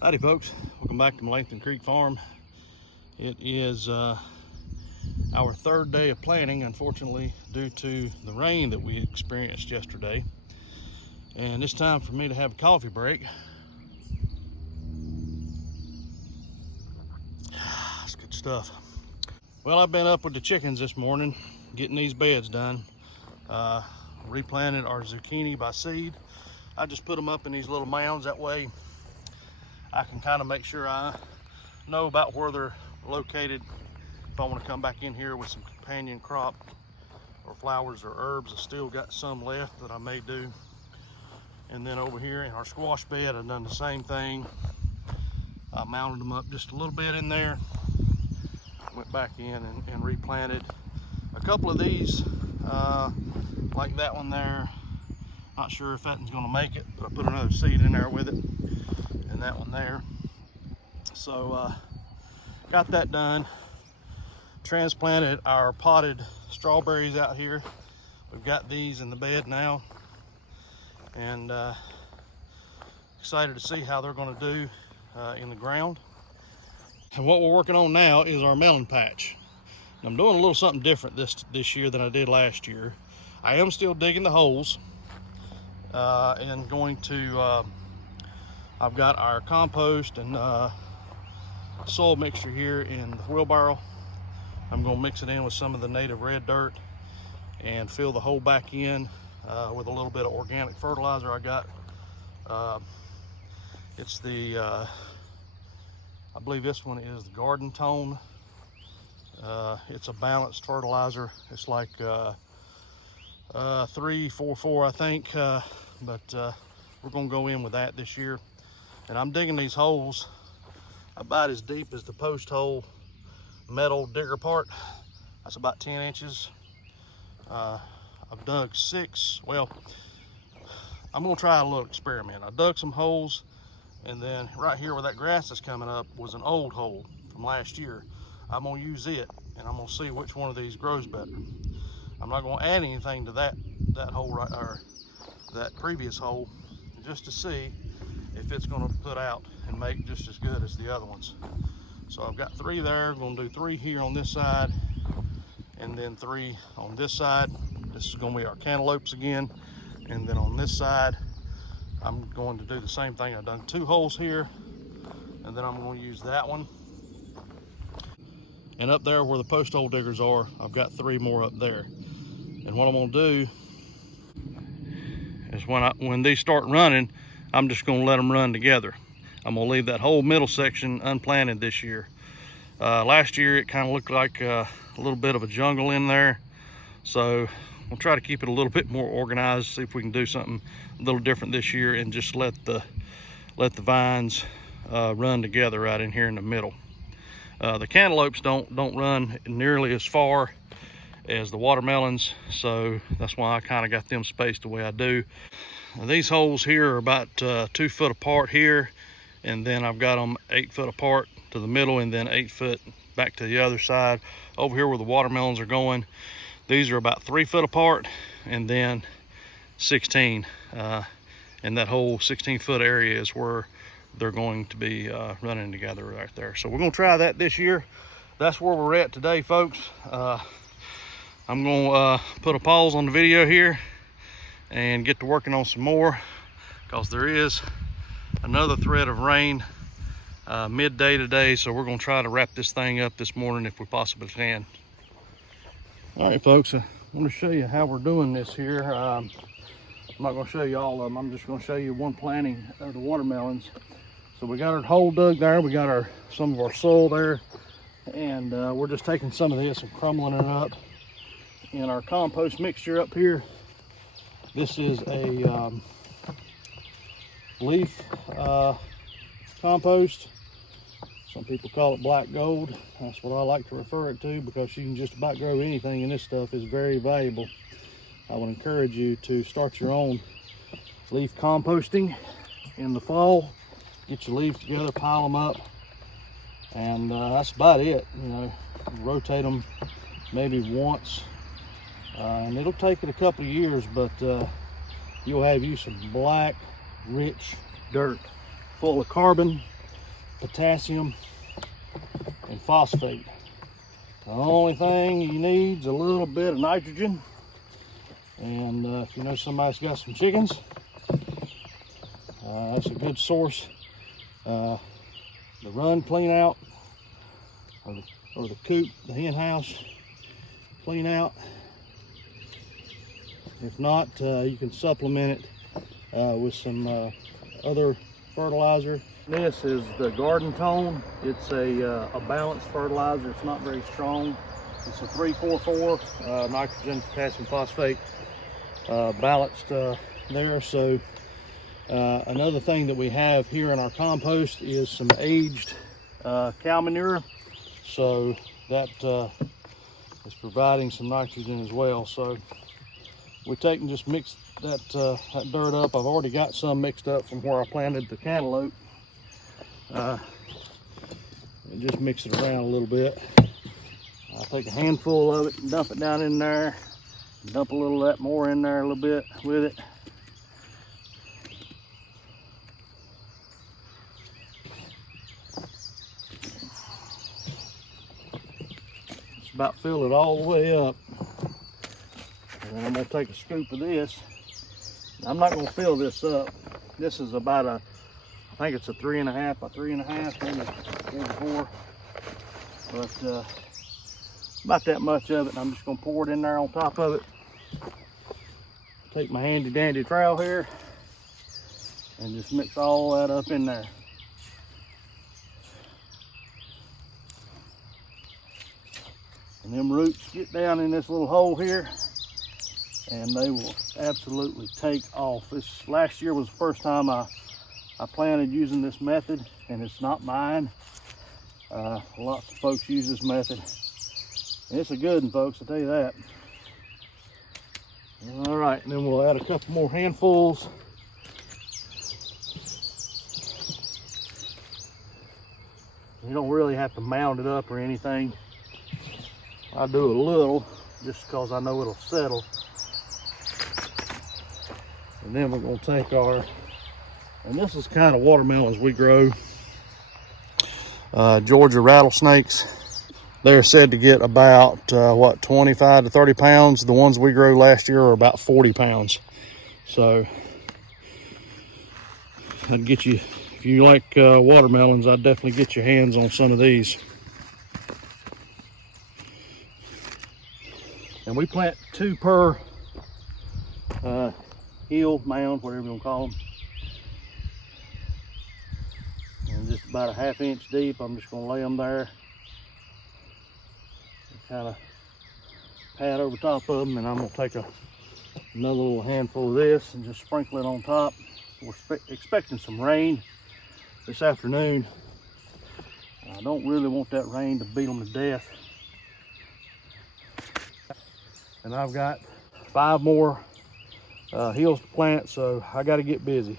Howdy folks, welcome back to Melon Creek Farm. It is our third day of planting, unfortunately, due to the rain that we experienced yesterday. And it's time for me to have a coffee break. It's good stuff. Well, I've been up with the chickens this morning, getting these beds done. Replanted our zucchini by seed. I just put them up in these little mounds, that way I can kind of make sure I know about where they're located if I want to come back in here with some companion crop or flowers or herbs. I still got some left that I may do. And then over here in our squash bed, I've done the same thing. I mounted them up just a little bit in there, went back in and replanted a couple of these, like that one there. Not sure if that one's going to make it, but I put another seed in there with it, and that one there. So got that done. Transplanted our potted strawberries out here. We've got these in the bed now, and excited to see how they're going to do in the ground. And what we're working on now is our melon patch. And I'm doing a little something different this year than I did last year. I am still digging the holes and going to I've got our compost and soil mixture here in the wheelbarrow. I'm going to mix it in with some of the native red dirt and fill the hole back in with a little bit of organic fertilizer I got. It's the I believe this one is the garden tone. It's a balanced fertilizer. It's like 3-4-4, I think, but we're going to go in with that this year. And I'm digging these holes about as deep as the post hole metal digger part. That's about 10 inches. I've dug 6. Well, I'm going to try a little experiment. I dug some holes, and then right here where that grass is coming up was an old hole from last year. I'm going to use it, and I'm going to see which one of these grows better. I'm not going to add anything to that hole right, or that previous hole, just to see if it's going to put out and make just as good as the other ones. So I've got 3 there. I'm going to do 3 here on this side, and then 3 on this side. This is going to be our cantaloupes again. And then on this side, I'm going to do the same thing. I've done 2 holes here, and then I'm going to use that one. And up there where the post hole diggers are, I've got 3 more up there. And what I'm going to do is when these start running, I'm just going to let them run together. I'm going to leave that whole middle section unplanted this year. Last year it kind of looked like a little bit of a jungle in there, so we'll try to keep it a little bit more organized, see if we can do something a little different this year and just let the vines run together right in here in the middle. The cantaloupes don't run nearly as far as the watermelons, so that's why I kind of got them spaced the way I do. These holes here are about 2 foot apart here, and then I've got them 8 foot apart to the middle, and then 8 foot back to the other side. Over here where the watermelons are going, these are about 3 foot apart, and then 16, and that whole 16-foot area is where they're going to be running together right there. So we're going to try that this year. That's where we're at today, folks. I'm going to put a pause on the video here and get to working on some more, because there is another threat of rain midday today. So we're going to try to wrap this thing up this morning if we possibly can. All right, folks, I want to show you how we're doing this here. I'm not going to show you all of them. I'm just going to show you one planting of the watermelons. So we got our hole dug there. We got some of our soil there, and we're just taking some of this and crumbling it up in our compost mixture up here. This is a leaf compost. Some people call it black gold. That's what I like to refer it to, because you can just about grow anything, and this stuff is very valuable. I would encourage you to start your own leaf composting in the fall. Get your leaves together, pile them up, and that's about it. You know, rotate them maybe once, and it'll take it a couple of years, but you'll have you some black, rich dirt full of carbon potassium and phosphate. The only thing you need is a little bit of nitrogen. And if you know somebody's got some chickens, that's a good source. The run clean out, or the coop, the hen house clean out. If not, you can supplement it with some other fertilizer. This is the garden tone. It's a balanced fertilizer. It's not very strong. It's a 3-4-4 nitrogen, potassium, phosphate, balanced there. So another thing that we have here in our compost is some aged cow manure. So that is providing some nitrogen as well. So we take and just mix that dirt up. I've already got some mixed up from where I planted the cantaloupe. And just mix it around a little bit. I'll take a handful of it and dump it down in there. Dump a little of that more in there a little bit with it. Just about fill it all the way up. And then I'm going to take a scoop of this. I'm not going to fill this up. This is about a, I think it's a 3.5 by 3.5, maybe 4. But about that much of it. And I'm just going to pour it in there on top of it. Take my handy dandy trowel here and just mix all that up in there. And them roots get down in this little hole here, and they will absolutely take off. This last year was the first time I planted using this method, and it's not mine. Lots of folks use this method. And it's a good one, folks, I'll tell you that. All right, and then we'll add a couple more handfuls. You don't really have to mound it up or anything. I do a little just because I know it'll settle. And then we're going to take our, and this is kind of watermelons we grow, Georgia rattlesnakes. They're said to get about, 25 to 30 pounds. The ones we grew last year are about 40 pounds. So I'd get you, if you like watermelons, I'd definitely get your hands on some of these. And we plant 2 per hill, mound, whatever you want to call them. And just about a 1/2 inch deep. I'm just going to lay them there. Kind of pat over top of them, and I'm going to take another little handful of this and just sprinkle it on top. We're expecting some rain this afternoon. I don't really want that rain to beat them to death. And I've got 5 more hills to plant, so I got to get busy.